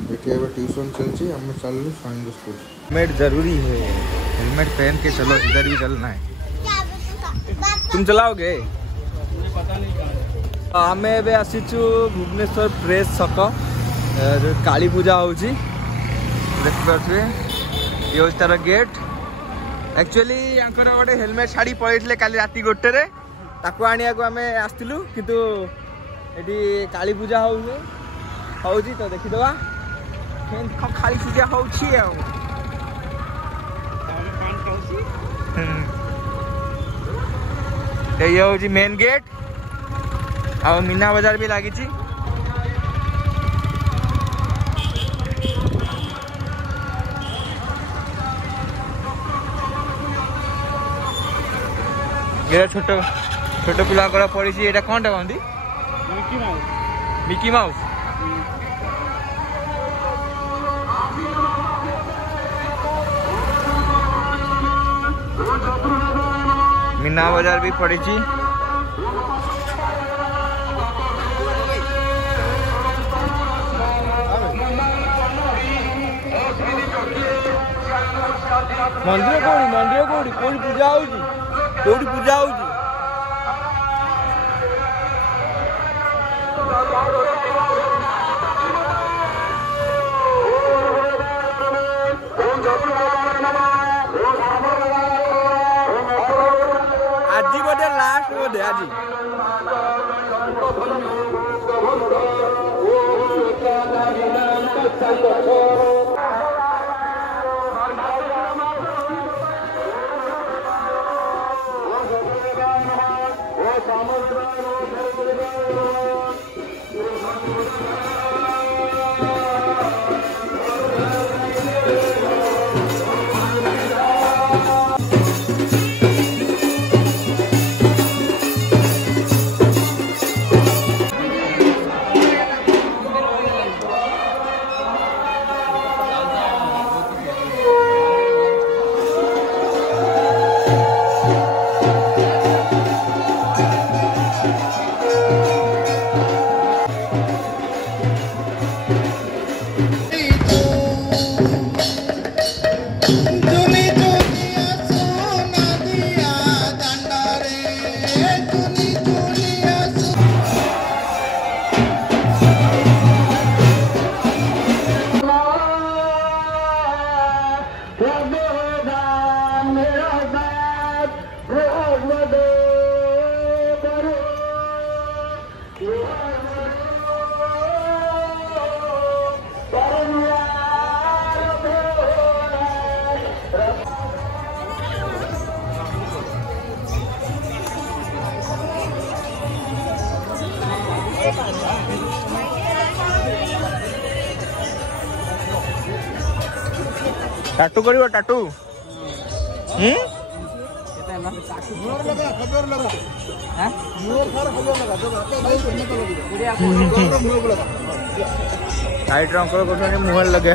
ये ट्यूशन चलती हम चल संडे स्कूल। हेलमेट जरूरी है, हेलमेट पहन के चलो, इधर भी चलना है। तुम चलाओगे? पता नहीं। आम ए आसीचु भुवनेश्वर प्रेस छक काली पूजा होची देखिए, ये हूँ तार गेट। एक्चुअली यांकर गोटे हेलमेट छाड़ी पड़े काली राति गोटे रे ताको आनिया को आमे आस्तिलु, किंतु एटी काली पूजा होउची तो देखिदवा खाली पूजा होउची। ये हूँ मेन गेट आ मीना बाजार भी लगी। ये छोट छोट पिला पड़ी ये कौन टा कहती? Mickey mouse. मीना बाजार भी पड़ी। मंदिर कौड़ी पूजा होगी, कौड़ी पूजा होगी? आज बोधे लास्ट बोधे आज टाटू करियो टाटू। साइड अंकल मुहर लगे।